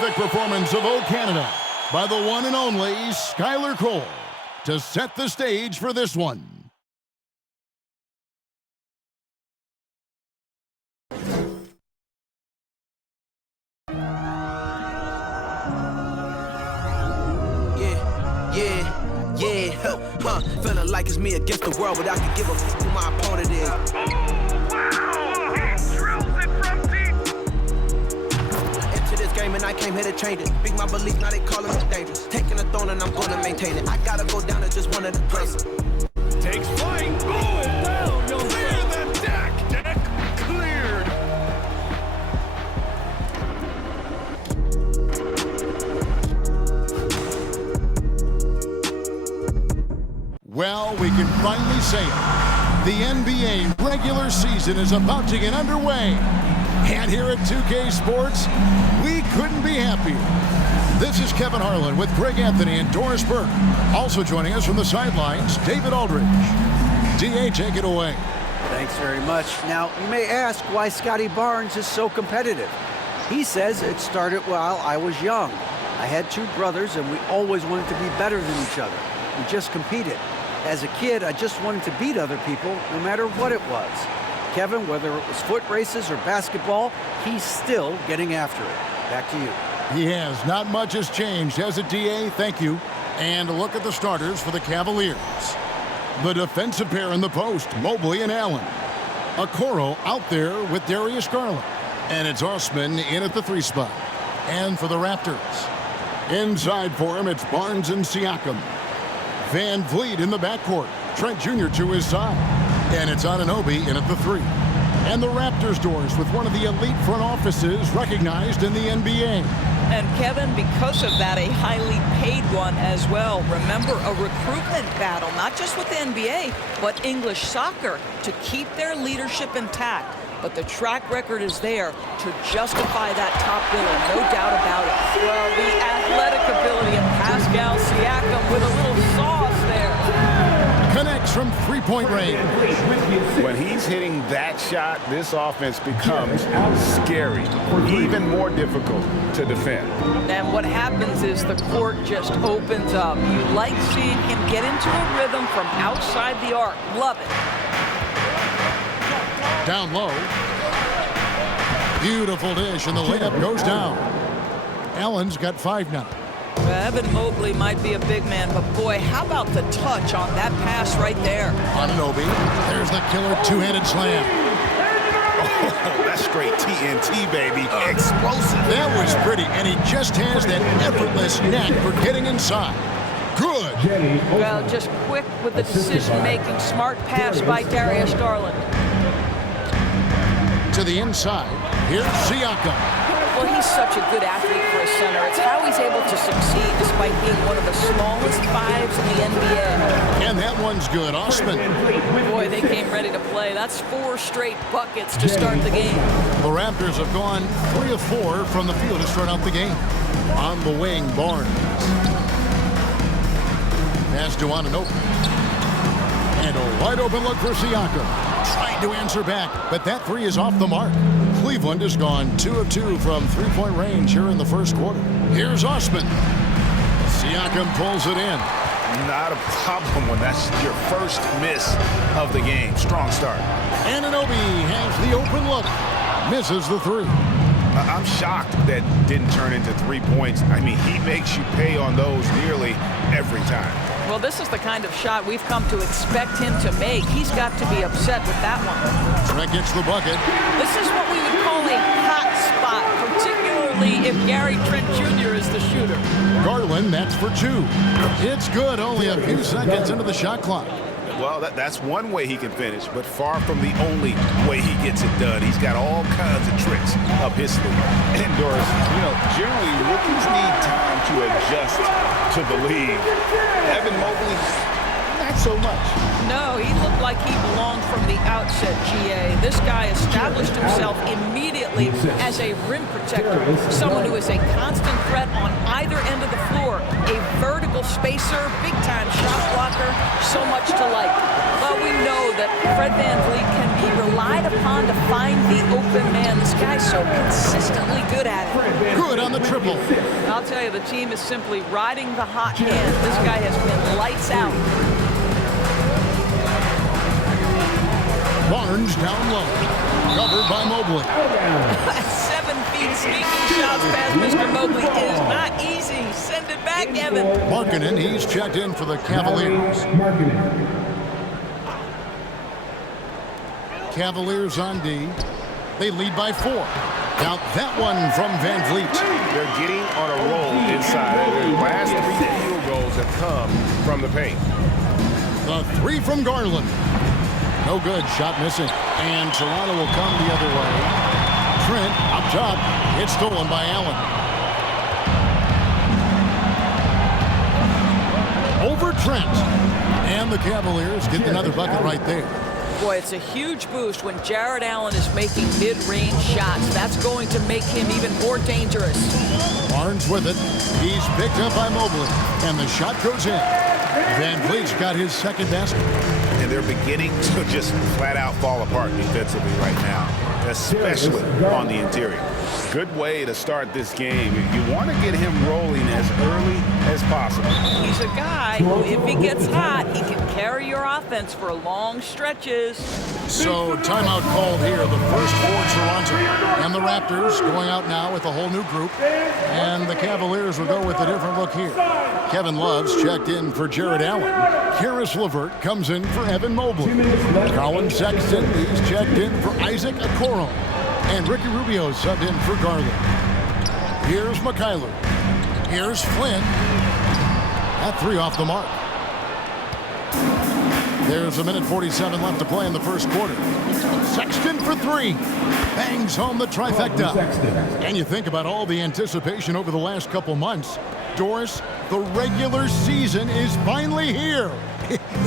terrific performance of O Canada by the one and only Skylar Cole to set the stage for this one. Feeling like it's me against the world, but I can give a fuck who my opponent is. He drills it from deep. Into this game and I came here to change it. Big my belief, now they calling me dangerous. Taking the throne and I'm gonna maintain it. I gotta go down as just one of the greatest. Takes flight. Going down. Clear the deck. Deck cleared. Well, we can finally say it. The NBA regular season is about to get underway. And here at 2K Sports, we couldn't be happier. This is Kevin Harlan with Greg Anthony and Doris Burke. Also joining us from the sidelines, David Aldridge. DA, take it away. Thanks very much. Now, you may ask why Scotty Barnes is so competitive. He says it started while I was young. I had two brothers, and we always wanted to be better than each other. We just competed. As a kid, I just wanted to beat other people, no matter what it was. Kevin, whether it was foot races or basketball, he's still getting after it. Back to you. He has. Not much has changed, has it, DA? Thank you. And a look at the starters for the Cavaliers. The defensive pair in the post, Mobley and Allen. Okoro out there with Darius Garland. And it's Osman in at the 3 spot. And for the Raptors, inside for him, it's Barnes and Siakam. Van Vliet in the backcourt. Trent Jr. to his side. And it's Anunoby in at the 3. And the Raptors doors with one of the elite front offices recognized in the NBA. And Kevin, because of that, a highly paid one as well. Remember, a recruitment battle, not just with the NBA, but English soccer to keep their leadership intact. But the track record is there to justify that top billing, no doubt about it. Well, the athletic ability of Pascal Siakam with a little sauce there. Connects from three-point range. When he's hitting that shot, this offense becomes scary, even more difficult to defend. And what happens is the court just opens up. You like seeing him get into a rhythm from outside the arc. Love it. Down low. Beautiful dish, and the layup goes down. Allen's got 5 now. Evan Mobley might be a big man, but boy, how about the touch on that pass right there? Anunoby. There's the killer two-handed slam. Oh, that's straight TNT, baby. Explosive. That was pretty, and he just has that effortless knack for getting inside. Good. Well, just quick with the decision-making. Smart pass by Darius Garland. To the inside. Here's Siakam. Well, he's such a good athlete for a center. It's how he's able to succeed despite being one of the smallest 5s in the NBA. And that one's good. Osman. Boy, they came ready to play. That's 4 straight buckets to start the game. The Raptors have gone 3 of 4 from the field to start out the game. On the wing, Barnes. Pass to Anunoby. And a wide open look for Siakam. Trying to answer back, but that 3 is off the mark. Cleveland has gone 2 of 2 from three-point range here in the first quarter. Here's Osman. Siakam pulls it in. Not a problem when that's your first miss of the game. Strong start. Anunoby has the open look. Misses the 3. I'm shocked that didn't turn into 3 points. I mean, he makes you pay on those nearly every time. Well, this is the kind of shot we've come to expect him to make. He's got to be upset with that one. Trent gets the bucket. This is what we would call a hot spot, particularly if Gary Trent Jr. is the shooter. Garland, that's for 2. It's good, only a few seconds into the shot clock. Well, that's one way he can finish, but far from the only way he gets it done. He's got all kinds of tricks up his sleeve. And Doris, generally rookies need time to adjust to the league. Evan Mobley, not so much. No, he looked like he belonged from the outset, GA. This guy established himself immediately as a rim protector, someone who is a constant threat on either end of the floor, a vertical spacer, big-time shot blocker, so much to like. Well, we know that Fred VanVleet can be relied upon on to find the open man. This guy's so consistently good at it. Good on the triple. I'll tell you, the team is simply riding the hot hand. This guy has been lights out. Barnes down low. Covered by Mobley. 7 feet sneaking shots past Mr. Mobley is not easy. Send it back, Evan. Markkanen, he's checked in for the Cavaliers. Cavaliers on D. They lead by 4. Now that one from Van Vliet. They're getting on a roll inside. Their last 3 field goals have come from the paint. The 3 from Garland. No good. Shot missing. And Toronto will come the other way. Trent up top. It's stolen by Allen. Over Trent. And the Cavaliers get another bucket right there. Boy, it's a huge boost when Jared Allen is making mid-range shots. That's going to make him even more dangerous. Barnes with it. He's picked up by Mobley. And the shot goes in. Van Vliet's got his second basket. And they're beginning to just flat out fall apart defensively right now, especially on the interior. Good way to start this game. You want to get him rolling as early as possible. He's a guy who, if he gets hot, he can carry your offense for long stretches. So timeout called here. The first for Toronto. And the Raptors going out now with a whole new group. And the Cavaliers will go with a different look here. Kevin Love's checked in for Jared Allen. Karis LeVert comes in for Evan Mobley. Colin Sexton, he's checked in for Isaac Okoro. And Ricky Rubio subbed in for Garland. Here's McKyler. Here's Flynn. That 3 off the mark. There's a minute 47 left to play in the first quarter. Sexton for 3. Bangs home the trifecta. And you think about all the anticipation over the last couple months. Doris, the regular season is finally here.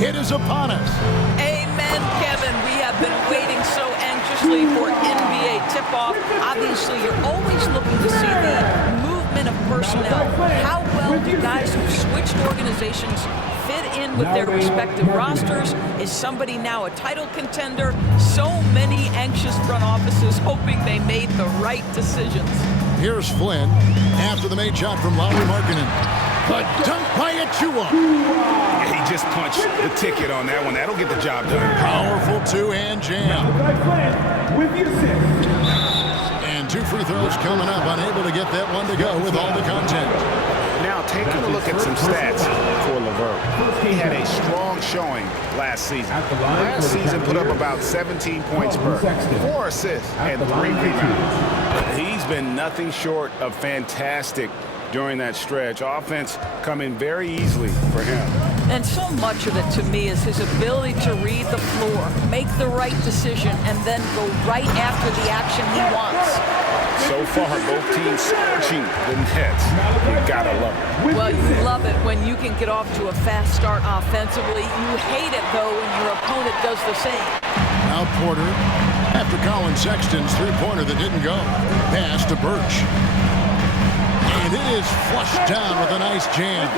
It is upon us. Amen, Kevin. We have been waiting so anxiously for NBA tip-off. Obviously, you're always looking to see the movement of personnel. How well do guys who switched organizations fit in with their respective rosters? Is somebody now a title contender? So many anxious front offices hoping they made the right decisions. Here's Flynn after the made shot from Lauri Markkanen. The dunk by Achua. Yeah, he just punched the ticket on that one. That'll get the job done. Powerful two-hand jam. And 2 free throws coming up. Unable to get that one to go with all the content. Now, taking a look at some stats for LeVert. He had a strong showing last season. Last season put up about 17 points per, 4 assists, and 3 rebounds. He's been nothing short of fantastic during that stretch. Offense coming very easily for him. And so much of it to me is his ability to read the floor, make the right decision, and then go right after the action he wants. So far, both teams scorching the Nets. You gotta love it. Well, you love it when you can get off to a fast start offensively. You hate it, though, when your opponent does the same. Now Porter, after Colin Sexton's three-pointer that didn't go. Pass to Birch. And it is flushed down with a nice jam.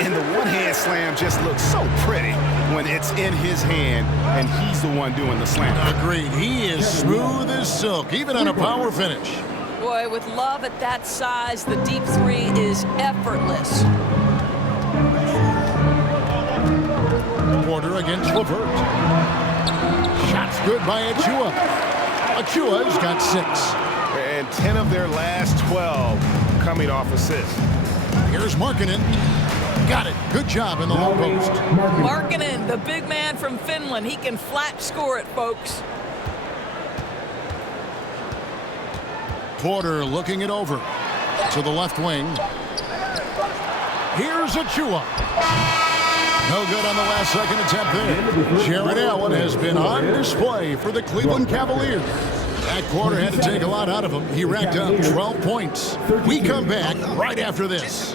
And the one-hand slam just looks so pretty when it's in his hand and he's the one doing the slam. Agreed. He is smooth as silk, even on a power finish. Boy, with Love at that size, the deep 3 is effortless. Porter against LeVert. Shots good by Achua. Achua's got 6. And 10 of their last 12 coming off assists. Here's Markkanen. Got it. Good job in the low post. Markkanen, the big man from Finland. He can flat score it, folks. Porter looking it over to the left wing. Here's Achua. No good on the last second attempt there. Jared Allen has been on display for the Cleveland Cavaliers. That quarter had to take a lot out of him. He racked up 12 points. We come back right after this.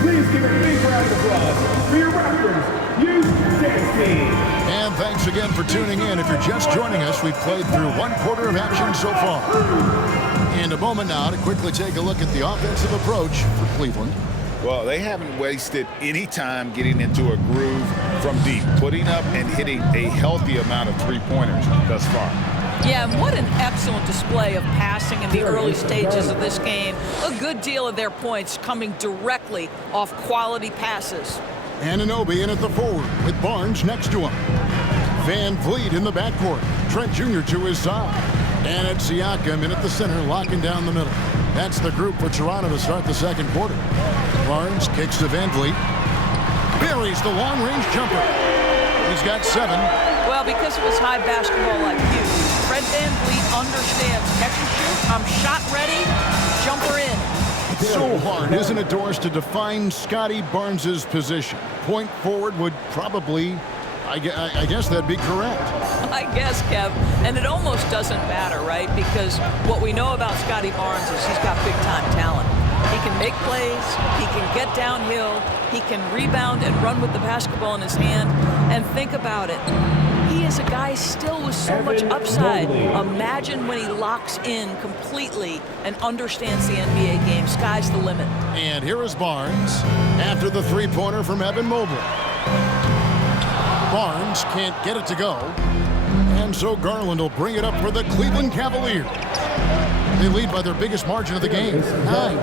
Please give a big round of applause for your Raptors U16 team. And thanks again for tuning in. If you're just joining us, we've played through 1 quarter of action so far. And a moment now to quickly take a look at the offensive approach for Cleveland. Well, they haven't wasted any time getting into a groove from deep, putting up and hitting a healthy amount of three-pointers thus far. Yeah, and what an excellent display of passing in the early stages of this game. A good deal of their points coming directly off quality passes. Anunoby in at the forward with Barnes next to him. Van Vliet in the backcourt. Trent Jr. to his side. And it's Siakam in at the center, locking down the middle. That's the group for Toronto to start the second quarter. Barnes kicks to Van Vliet. Buries the long-range jumper. He's got 7. Well, because of his high basketball IQ, Fred Van Vliet understands catch and shoot. I'm shot ready. Jumper in. So hard, isn't it, Doris, to define Scotty Barnes' position? Point forward would probably, I guess that'd be correct. I guess, Kev. And it almost doesn't matter, right? Because what we know about Scotty Barnes is he's got big-time talent. He can make plays. He can get downhill. He can rebound and run with the basketball in his hand. And think about it. He is a guy still with so much upside. Imagine when he locks in completely and understands the NBA game. Sky's the limit. And here is Barnes after the three-pointer from Evan Mobley. Barnes can't get it to go. And so Garland will bring it up for the Cleveland Cavaliers. They lead by their biggest margin of the game, 9.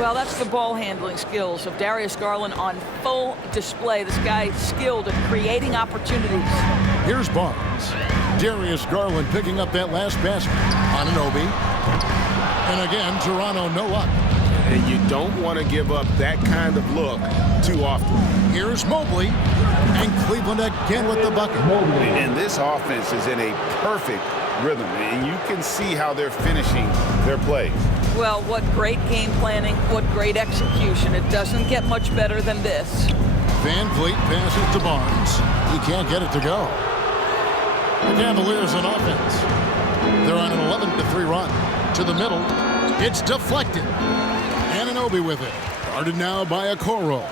Well, that's the ball handling skills of Darius Garland on full display. This guy's skilled at creating opportunities. Here's Barnes. Darius Garland picking up that last basket. Anunoby. And again, Toronto no luck. And you don't want to give up that kind of look too often. Here's Mobley. And Cleveland again with the bucket. And this offense is in a perfect rhythm, and you can see how they're finishing their plays. Well, what great game planning, what great execution. It doesn't get much better than this. Van Vliet passes to Barnes. He can't get it to go. The Cavaliers on offense. They're on an 11-3 run. To the middle. It's deflected. Anunoby with it. Guarded now by Okoro.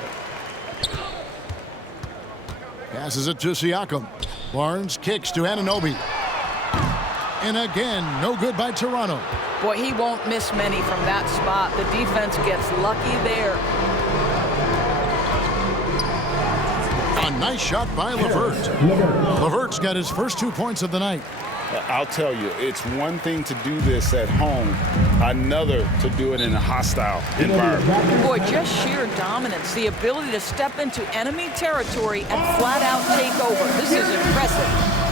Passes it to Siakam. Barnes kicks to Anunoby. And again, no good by Toronto. Boy, he won't miss many from that spot. The defense gets lucky there. A nice shot by LeVert. LeVert's got his first 2 points of the night. I'll tell you, it's one thing to do this at home, another to do it in a hostile environment. Boy, just sheer dominance, the ability to step into enemy territory and flat out take over. This is impressive.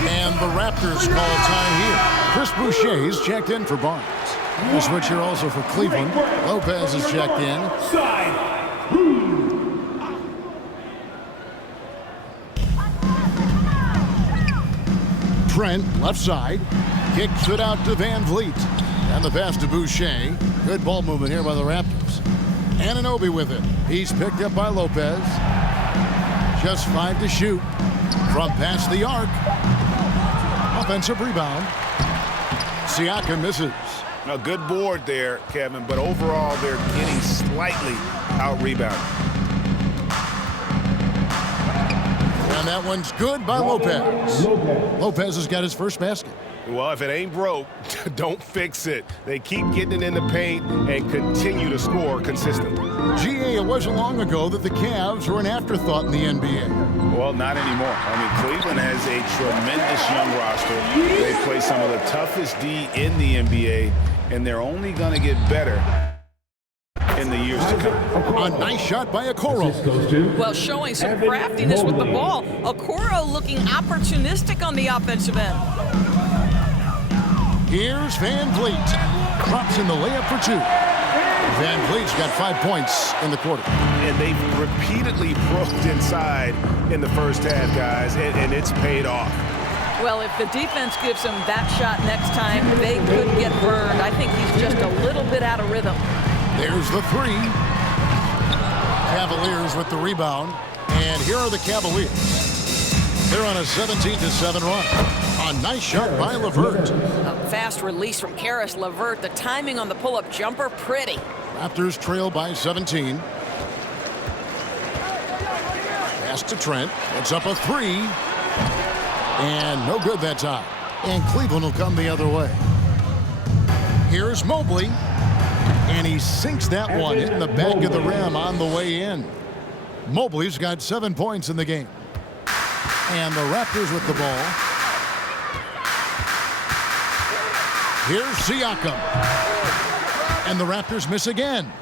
And the Raptors call a time here. Chris Boucher's checked in for Barnes. We'll switch here also for Cleveland. Lopez is checked in. Trent, left side, kicks it out to Van Vliet. And the pass to Boucher. Good ball movement here by the Raptors. Anunoby with it. He's picked up by Lopez. Just 5 to shoot. From past the arc. Offensive rebound. Siakam misses. A good board there, Kevin, but overall they're getting slightly out-rebounded. And that one's good by Lopez. Lopez has got his first basket. Well, if it ain't broke, don't fix it. They keep getting it in the paint and continue to score consistently. GA, it wasn't long ago that the Cavs were an afterthought in the NBA. Well, not anymore. I mean, Cleveland has a tremendous young roster. They play some of the toughest D in the NBA, and they're only going to get better in the years to come. A nice shot by Okoro. Well, showing some craftiness with the ball. Okoro looking opportunistic on the offensive end. Here's Van Vliet. Drops in the layup for 2. Van Vliet's got 5 points in the quarter. And they've repeatedly broke inside in the first half, guys, and it's paid off. Well, if the defense gives him that shot next time, they could get burned. I think he's just a little bit out of rhythm. There's the 3. Cavaliers with the rebound. And here are the Cavaliers. They're on a 17-7 run. A nice shot by LeVert. A fast release from Karis LeVert. The timing on the pull-up jumper, pretty. Raptors trail by 17. Pass to Trent. It's up a 3. And no good that time. And Cleveland will come the other way. Here's Mobley. And he sinks that one in the back of the rim on the way in. Mobley's got 7 points in the game. And the Raptors with the ball. Here's Siakam. And the Raptors miss again.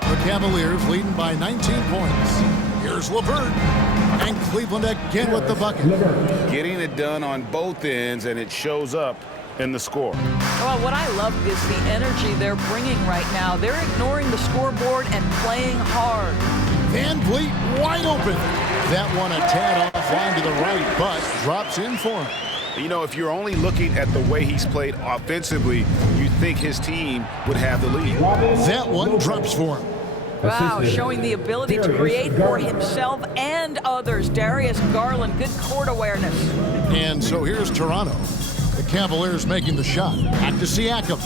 The Cavaliers leading by 19 points. Here's LeVert. And Cleveland again with the bucket. Getting it done on both ends, and it shows up in the score. Well, what I love is the energy they're bringing right now. They're ignoring the scoreboard and playing hard. Van Vliet wide open. That one a tad offline to the right, but drops in for him. You know, if you're only looking at the way he's played offensively, you think his team would have the lead. That one drops for him. Wow, showing the ability to create for himself and others. Darius Garland, good court awareness. And so here's Toronto. The Cavaliers making the shot. Back to Siakam.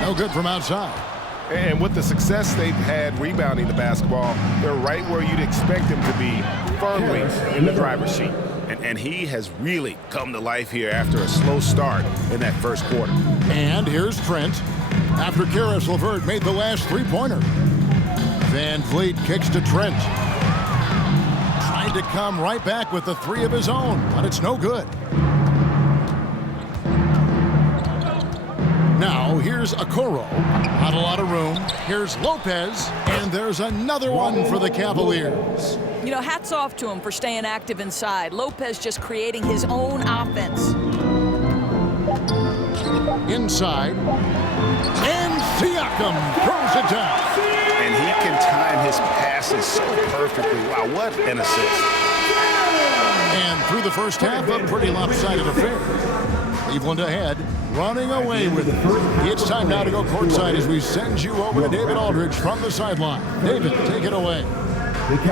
No good from outside. And with the success they've had rebounding the basketball, they're right where you'd expect them to be, firmly in the driver's seat. And he has really come to life here after a slow start in that first quarter. And here's Trent. After Karis LeVert made the last three-pointer. Van Vliet kicks to Trent. Trying to come right back with the three of his own, but it's no good. Now here's Okoro. Not a lot of room. Here's Lopez. And there's another one for the Cavaliers. You know, hats off to him for staying active inside. Lopez just creating his own offense. Inside. And Siakam throws it down. And he can time his passes so perfectly. Wow, what an assist. And through the first half, a pretty lopsided affair. Cleveland ahead, running away with it. It's time now to go courtside as we send you over to David Aldridge from the sideline. David, take it away.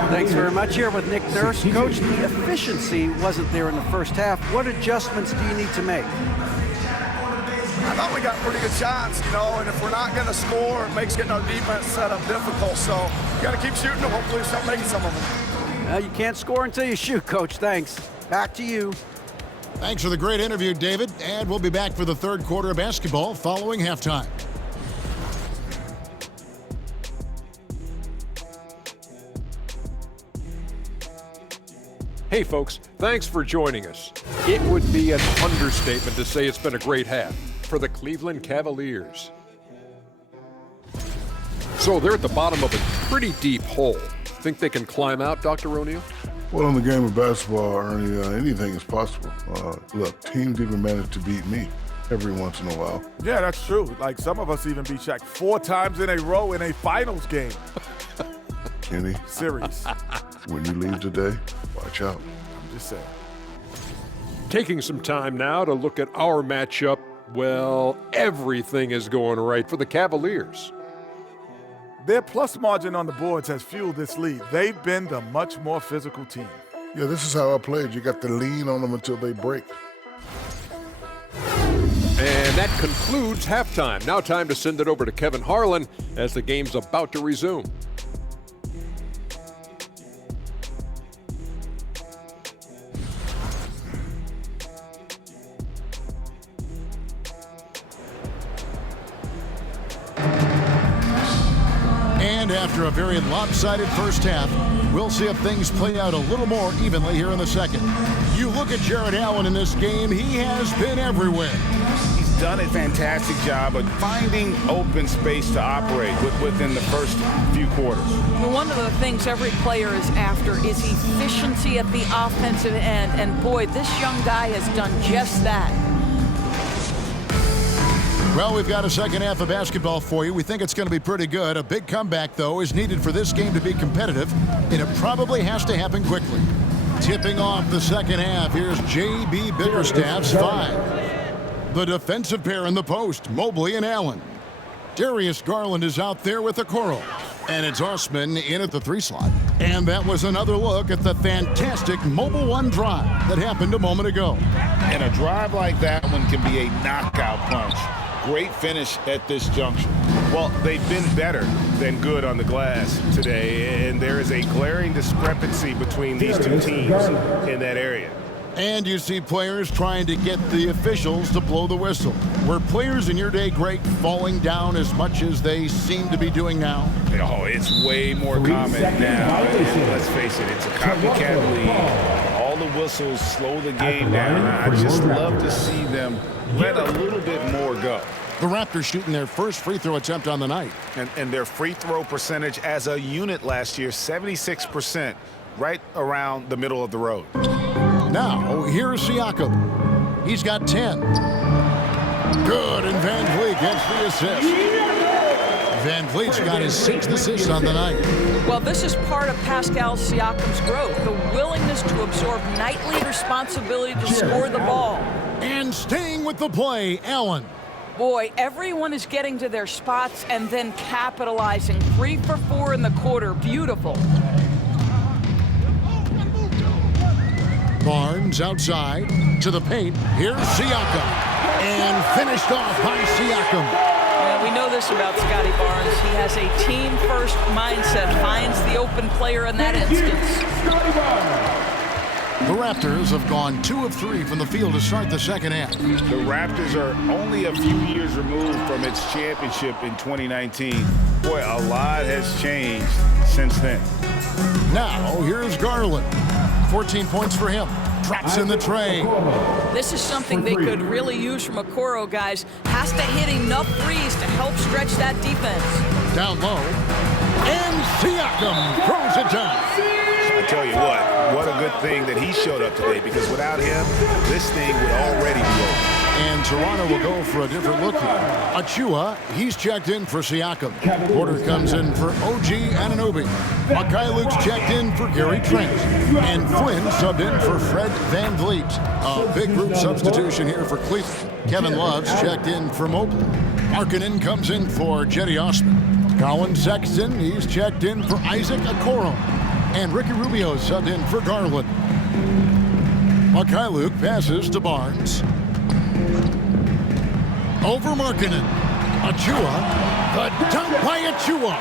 Thanks very much. Here with Nick Nurse. Coach, the efficiency wasn't there in the first half. What adjustments do you need to make? I thought we got pretty good shots, you know, and if we're not going to score, it makes getting our defense set up difficult. So you got to keep shooting and hopefully start making some of them. Well, you can't score until you shoot, Coach. Thanks. Back to you. Thanks for the great interview, David. And we'll be back for the third quarter of basketball following halftime. Hey folks, thanks for joining us. It would be an understatement to say it's been a great half for the Cleveland Cavaliers. So they're at the bottom of a pretty deep hole. Think they can climb out, Dr. O'Neal? Well, in the game of basketball, Ernie, anything is possible. Look, teams even manage to beat me every once in a while. Yeah, that's true. Like some of us even beat Shaq 4 times in a row in a finals game. Kenny, Series. when you leave today, watch out. I'm just saying. Taking some time now to look at our matchup. Well, everything is going right for the Cavaliers. Their plus margin on the boards has fueled this lead. They've been the much more physical team. Yeah, this is how I played. You got to lean on them until they break. And that concludes halftime. Now time to send it over to Kevin Harlan as the game's about to resume. And after a very lopsided first half, we'll see if things play out a little more evenly here in the second. You look at Jared Allen in this game, he has been everywhere. He's done a fantastic job of finding open space to operate within the first few quarters. Well, one of the things every player is after is efficiency at the offensive end. And boy, this young guy has done just that. Well, we've got a second half of basketball for you. We think it's going to be pretty good. A big comeback, though, is needed for this game to be competitive, and it probably has to happen quickly. Tipping off the second half, here's J.B. Bickerstaff's 5. The defensive pair in the post, Mobley and Allen. Darius Garland is out there with Okoro. And it's Osman in at the 3 slot. And that was another look at the fantastic Mobile One drive that happened a moment ago. And a drive like that one can be a knockout punch. Great finish at this juncture. Well, they've been better than good on the glass today, and there is a glaring discrepancy between these two teams in that area. And you see players trying to get the officials to blow the whistle. Were players in your day, Greg, falling down as much as they seem to be doing now? Oh, it's way more common now. And let's face it, it's a copycat league. All the whistles slow the game down. I just love to see them let a little bit more go. The Raptors shooting their first free throw attempt on the night. And their free throw percentage as a unit last year, 76%, right around the middle of the road. Now, here's Siakam. He's got 10. Good, and Van Vliet gets the assist. Van Vliet's got his 6th assist on the night. Well, this is part of Pascal Siakam's growth, the willingness to absorb nightly responsibility to score the ball. And staying with the play, Allen. Boy, everyone is getting to their spots and then capitalizing. 3 for 4 in the quarter. Beautiful. Barnes outside to the paint. Here's Siakam. And finished off by Siakam. Yeah, we know this about Scotty Barnes. He has a team-first mindset, finds the open player in that instance. The Raptors have gone 2 of 3 from the field to start the second half. The Raptors are only a few years removed from its championship in 2019. Boy, a lot has changed since then. Now, here's Garland. 14 points for him. Drops in the tray. This is something they could really use from Okoro, guys. Has to hit enough threes to help stretch that defense. Down low. And Siakam throws it down. I tell you what a good thing that he showed up today, because without him, this thing would already be over. And Toronto will go for a different look here. Achua, he's checked in for Siakam. Porter comes in for OG Anunoby. Luke's checked in for Gary Trent. And Flynn subbed in for Fred Van Vliet. A big group substitution here for Cleveland. Kevin Love's checked in for Mobley. Markkanen comes in for Jetty Osman. Colin Sexton, he's checked in for Isaac Okoro. And Ricky Rubio subbed in for Garland. Luke passes to Barnes. Over Markkanen. Achua. The dunk by Achua.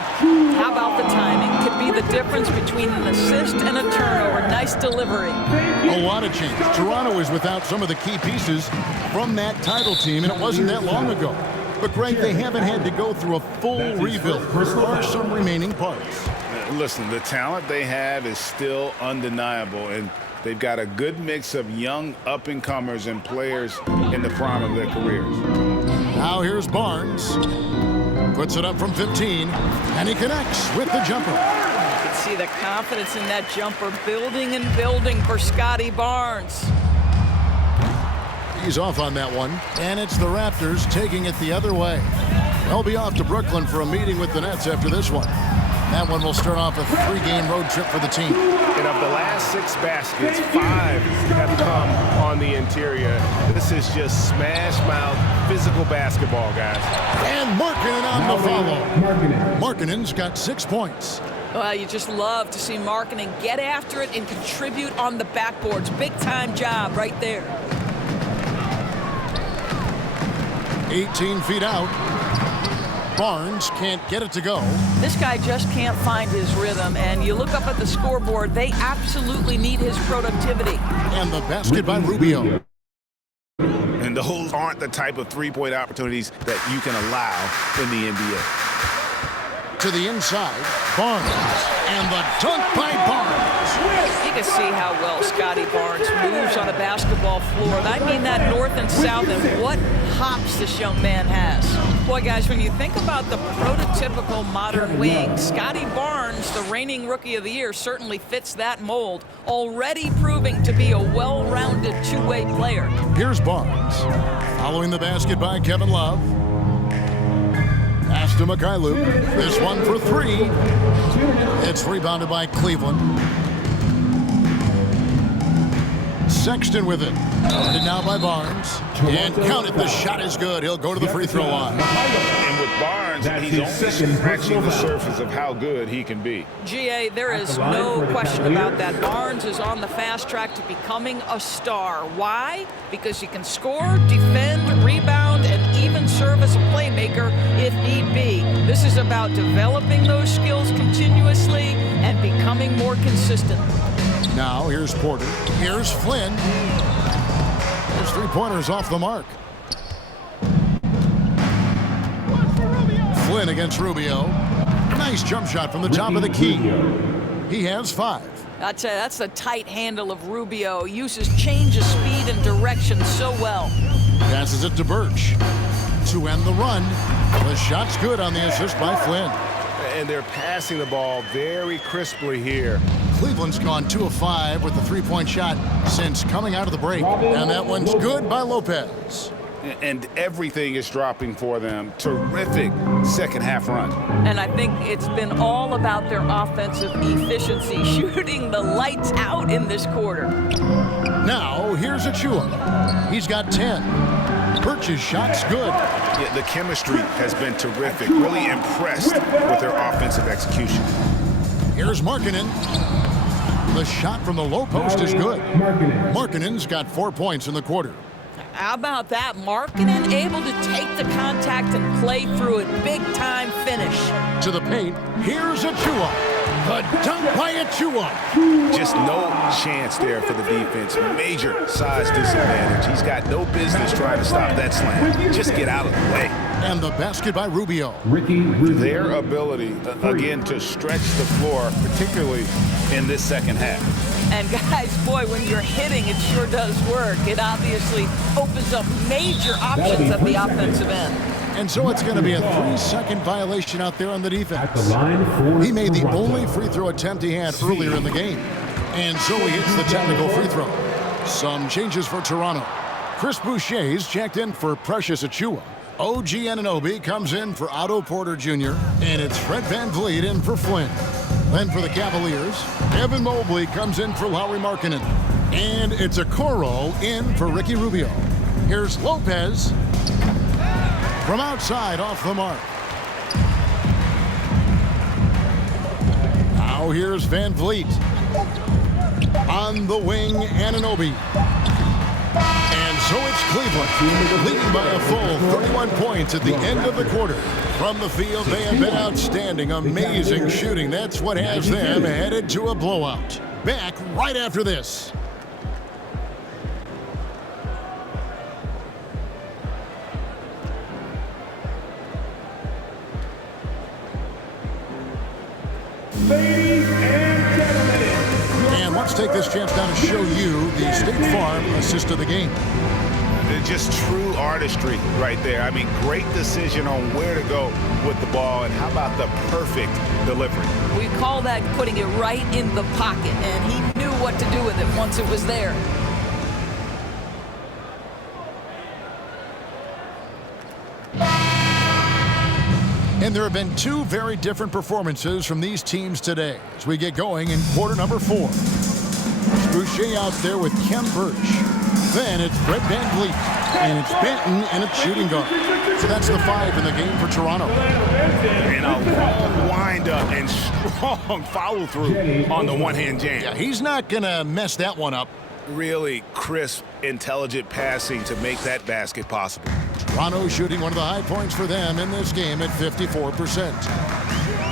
How about the timing? Could be the difference between an assist and a turnover. Nice delivery. A lot of change. Toronto is without some of the key pieces from that title team, and it wasn't that long ago. But, Greg, they haven't had to go through a full rebuild. There are some remaining parts. Listen, the talent they have is still undeniable, and they've got a good mix of young up-and-comers and players in the prime of their careers. Now here's Barnes. Puts it up from 15, and he connects with the jumper. You can see the confidence in that jumper building and building for Scotty Barnes. He's off on that one, and it's the Raptors taking it the other way. They'll be off to Brooklyn for a meeting with the Nets after this one. That one will start off a 3-game road trip for the team. And of the last 6 baskets, 5 have come on the interior. This is just smash-mouth physical basketball, guys. And Markkanen on the follow. Markkanen's got 6 points. Well, you just love to see Markkanen get after it and contribute on the backboards. Big-time job right there. 18 feet out. Barnes can't get it to go. This guy just can't find his rhythm, and you look up at the scoreboard, they absolutely need his productivity. And the basket by Rubio. And those aren't the type of three-point opportunities that you can allow in the NBA. To the inside, Barnes. And the dunk by Barnes. You can see how well Scotty Barnes moves on a basketball floor. And I mean that north and south, and what hops this young man has. Boy, guys, when you think about the prototypical modern wing, Scotty Barnes, the reigning Rookie of the Year, certainly fits that mold, already proving to be a well-rounded two-way player. Here's Barnes. Following the basket by Kevin Love. Pass to Luke. This one for 3. It's rebounded by Cleveland. Sexton with it. Guarded now by Barnes. And count it. The shot is good. He'll go to the free throw line. And with Barnes, he's only scratching the surface of how good he can be. GA, there is no question about that. Barnes is on the fast track to becoming a star. Why? Because he can score, defend, rebound, and even serve as a playmaker if need be. This is about developing those skills continuously and becoming more consistent. Now here's Porter. Here's Flynn. His three-pointers off the mark. Flynn against Rubio. Nice jump shot from the top of the key. He has 5. I'd say that's the tight handle of Rubio. Uses change of speed and direction so well. Passes it to Birch to end the run. The shot's good on the assist by Flynn. And they're passing the ball very crisply here. Cleveland's gone 2 of 5 with the three-point shot since coming out of the break. And that one's good by Lopez. And everything is dropping for them. Terrific second half run. And I think it's been all about their offensive efficiency, shooting the lights out in this quarter. Now, here's Achua. He's got 10. Birch's shot's good. Yeah, the chemistry has been terrific. Really impressed with their offensive execution. Here's Markkanen. The shot from the low post is good. Markkanen's got 4 points in the quarter. How about that? Markkanen able to take the contact and play through it. Big time finish. To the paint. Here's Achua. The dunk by Achua. Just no chance there for the defense. Major size disadvantage. He's got no business trying to stop that slam. Just get out of the way. And the basket by Rubio. Their ability, again, to stretch the floor, particularly in this second half. And guys, boy, when you're hitting, it sure does work. It obviously opens up major options at the offensive end. And so it's going to be a 3-second violation out there on the defense. He made the only free throw attempt he had earlier in the game. And so he hits the technical free throw. Some changes for Toronto. Chris Boucher's checked in for Precious Achua. OG Anunoby comes in for Otto Porter Jr. And it's Fred VanVleet in for Flynn. Then for the Cavaliers, Evan Mobley comes in for Lauri Markkanen. And it's Okoro in for Ricky Rubio. Here's Lopez. From outside, off the mark. Now here's VanVleet. On the wing, Anunoby. And so it's Cleveland, leading by a full 31 points at the end of the quarter. From the field, they have been outstanding, amazing shooting. That's what has them headed to a blowout. Back right after this. Ladies and gentlemen. And let's take this chance now to show you the State Farm assist of the game. Just true artistry right there. I mean, great decision on where to go with the ball, and how about the perfect delivery? We call that putting it right in the pocket, and he knew what to do with it once it was there. And there have been 2 very different performances from these teams today as we get going in quarter number 4. Boucher out there with Kem Birch. Then it's Fred VanVleet. And it's Benton and it's shooting guard. So that's the 5 in the game for Toronto. And a long wind-up and strong follow-through on the one-hand jam. Yeah, he's not going to mess that one up. Really crisp, intelligent passing to make that basket possible. Toronto shooting one of the high points for them in this game at 54%.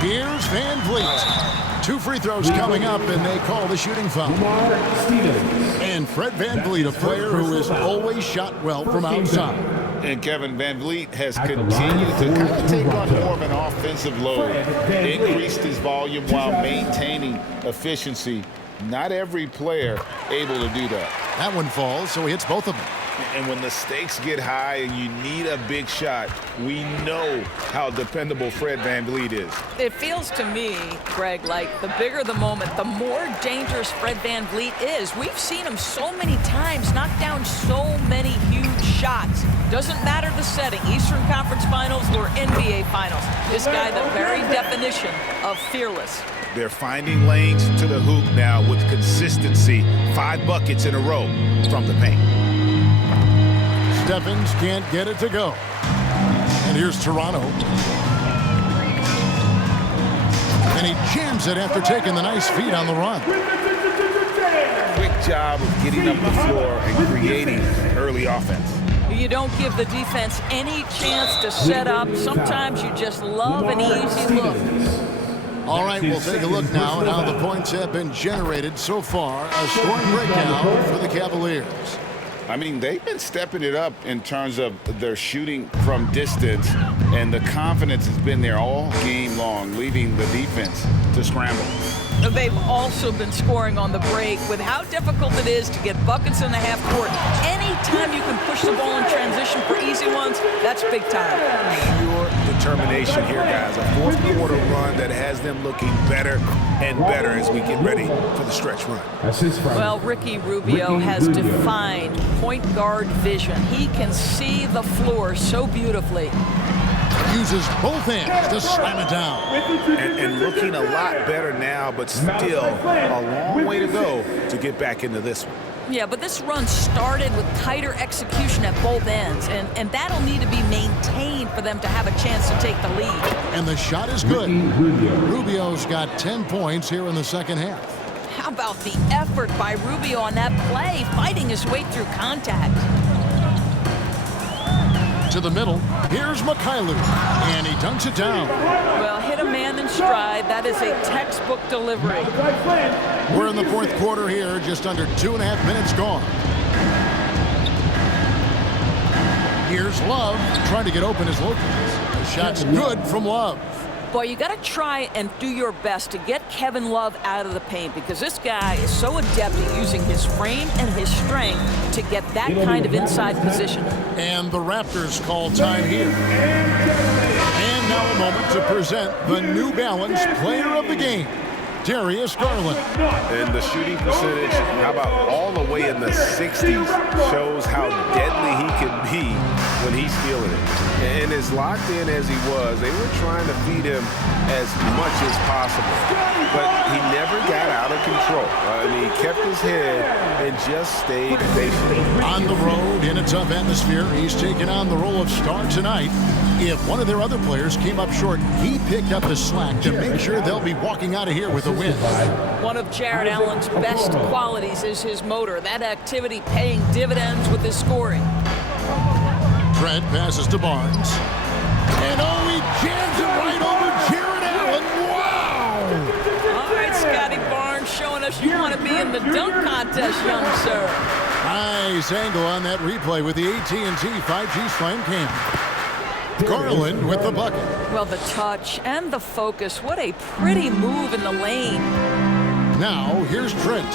Here's VanVleet. 2 free throws coming up, and they call the shooting foul. And Fred VanVleet, a player who has always shot well from outside. And Kevin VanVleet has continued to kind of take on more of an offensive load. Increased his volume while maintaining efficiency. Not every player able to do that. That one falls, so he hits both of them. And when the stakes get high and you need a big shot, we know how dependable Fred VanVleet is. It feels to me, Greg, like the bigger the moment, the more dangerous Fred VanVleet is. We've seen him so many times knock down so many huge shots. Doesn't matter the setting, Eastern Conference Finals or NBA Finals. This guy, the very definition of fearless. They're finding lanes to the hoop now with consistency. 5 buckets in a row from the paint. Steffens can't get it to go. And here's Toronto. And he jams it after taking the nice feed on the run. Quick job of getting up the floor and creating early offense. You don't give the defense any chance to set up. Sometimes you just love an easy look. All right, we'll take a look now at how the points have been generated so far. A scoring breakdown for the Cavaliers. I mean, they've been stepping it up in terms of their shooting from distance, and the confidence has been there all game long, leaving the defense to scramble. They've also been scoring on the break. With how difficult it is to get buckets in the half court, anytime you can push the ball in transition for easy ones, that's big time. Pure determination here, guys. A fourth quarter run that has them looking better and better as we get ready for the stretch run. Well, Ricky Rubio has defined point guard vision. He can see the floor so beautifully. Uses both hands to slam it down. And looking a lot better now, but still a long way to go to get back into this one. Yeah, but this run started with tighter execution at both ends, and that'll need to be maintained for them to have a chance to take the lead. And the shot is good. Rubio's got 10 points here in the second half. How about the effort by Rubio on that play, fighting his way through contact? To the middle, here's Mikhailu, and he dunks it down. Well, hit a man in stride. That is a textbook delivery. We're in the fourth quarter here, just under 2.5 minutes gone. Here's Love, trying to get open as Lopez. The shot's good from Love. Boy, you got to try and do your best to get Kevin Love out of the paint, because this guy is so adept at using his frame and his strength to get that kind of inside position. And the Raptors call time here. And now a moment to present the New Balance Player of the Game, Darius Garland. And the shooting percentage, how about all the way in the 60s, shows how deadly he can be when he's feeling it. And as locked in as he was, they were trying to feed him as much as possible. But he never got out of control. He kept his head and just stayed patient. On the road, in a tough atmosphere, he's taken on the role of star tonight. If one of their other players came up short, he picked up the slack to make sure they'll be walking out of here with a win. One of Jared Allen's best qualities is his motor. That activity paying dividends with his scoring. Trent passes to Barnes. And he jams it right over Jared Allen. Wow! All right, Scotty Barnes showing us you want to be in the dunk contest, young sir. Nice angle on that replay with the AT&T 5G Slam Cam. Garland with the bucket. Well, the touch and the focus. What a pretty move in the lane. Now, here's Trent.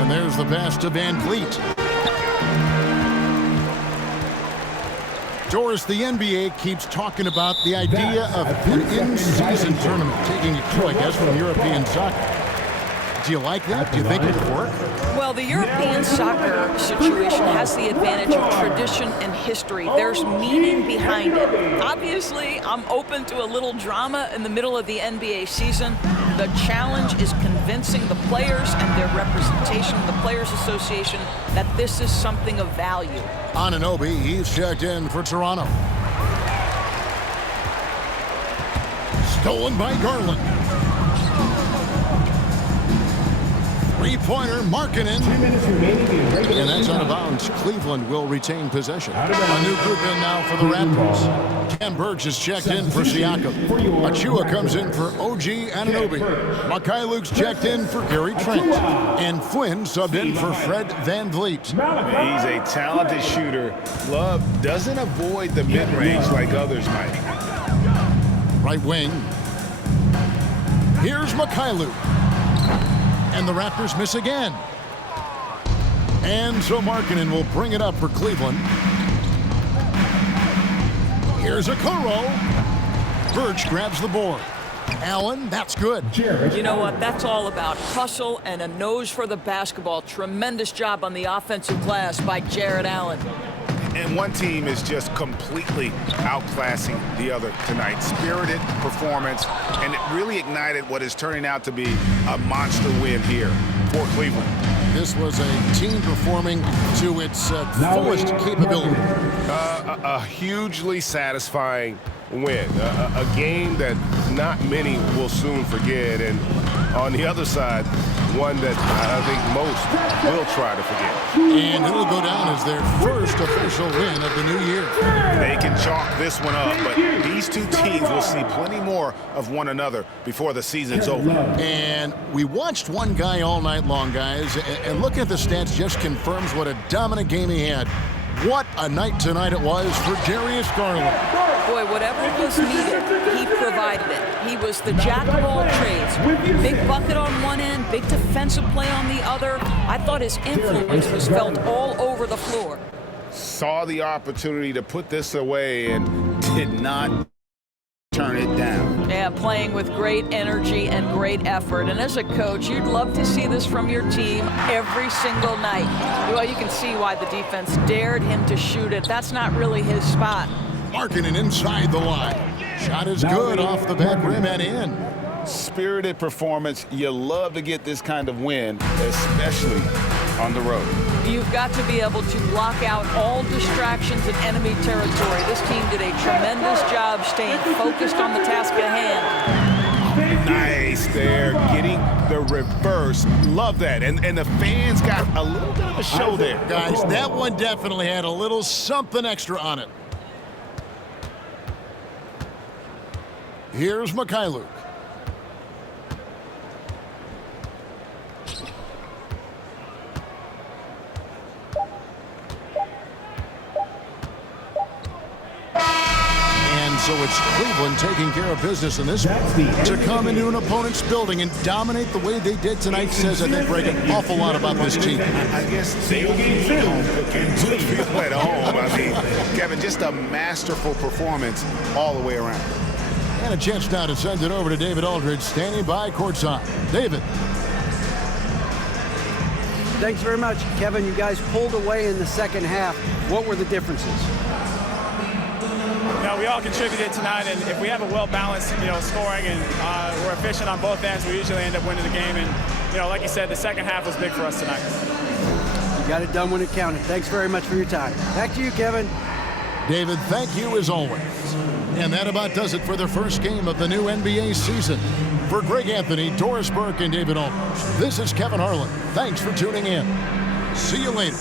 And there's the pass to Van Vliet. Doris, the NBA keeps talking about the idea of an in-season tournament, taking a cue, I guess, from European soccer. Do you like that? Do you think it would work? Well, the European soccer situation has the advantage of tradition and history. There's meaning behind it. Obviously, I'm open to a little drama in the middle of the NBA season. The challenge is convincing the players and their representation, the Players Association, that this is something of value. Anunoby, he's checked in for Toronto. Stolen by Garland. Three-pointer, Markkanen. And that's out of bounds. Cleveland will retain possession. A new group in now for the Raptors. Ken Burks is checked in for Siakam. Achua comes in for OG Anunoby. Mikhailu's checked in for Gary Trent. And Flynn subbed in for Fred Van Vliet. He's a talented shooter. Love doesn't avoid the mid-range like others might. Right wing. Here's Mikhailu. And the Raptors miss again. And so Markkanen will bring it up for Cleveland. Here's Okoro. Birch grabs the board. Allen, that's good. You know what? That's all about hustle and a nose for the basketball. Tremendous job on the offensive glass by Jared Allen. And one team is just completely outclassing the other tonight. Spirited performance, and it really ignited what is turning out to be a monster win here for Cleveland. This was a team performing to its fullest capability. A hugely satisfying win. A game that not many will soon forget, and on the other side, one that I think most will try to forget. And it'll go down as their first official win of the new year. They can chalk this one up, but these two teams will see plenty more of one another before the season's over. And we watched one guy all night long, guys, and looking at the stats just confirms what a dominant game he had. What a night tonight it was for Darius Garland. Boy, whatever was needed, he provided it. He was the jack of all trades. Big bucket on one end, big defensive play on the other. I thought his influence was felt all over the floor. Saw the opportunity to put this away and did not turn it down. Yeah, playing with great energy and great effort. And as a coach, you'd love to see this from your team every single night. Well, you can see why the defense dared him to shoot it. That's not really his spot. Marking it inside the line. Shot is good off the back rim and in. Spirited performance. You love to get this kind of win, especially on the road. You've got to be able to block out all distractions in enemy territory. This team did a tremendous job staying focused on the task at hand. Nice there, getting the reverse. Love that. And the fans got a little bit of a show there. Guys, that one definitely had a little something extra on it. Here's Mikhailuk. And so it's Cleveland taking care of business in this one. To come into an opponent's building and dominate the way they did tonight says, I think, Greg, an awful lot about this team. I guess they will feel at home. I mean, Kevin, just a masterful performance all the way around. And a chance now to send it over to David Aldridge, standing by courtside. David. Thanks very much, Kevin. You guys pulled away in the second half. What were the differences? We all contributed tonight, and if we have a well-balanced, scoring and we're efficient on both ends, we usually end up winning the game. And, like you said, the second half was big for us tonight. You got it done when it counted. Thanks very much for your time. Back to you, Kevin. David, thank you as always. And that about does it for the first game of the new NBA season. For Greg Anthony, Doris Burke, and David Aldridge, this is Kevin Harlan. Thanks for tuning in. See you later.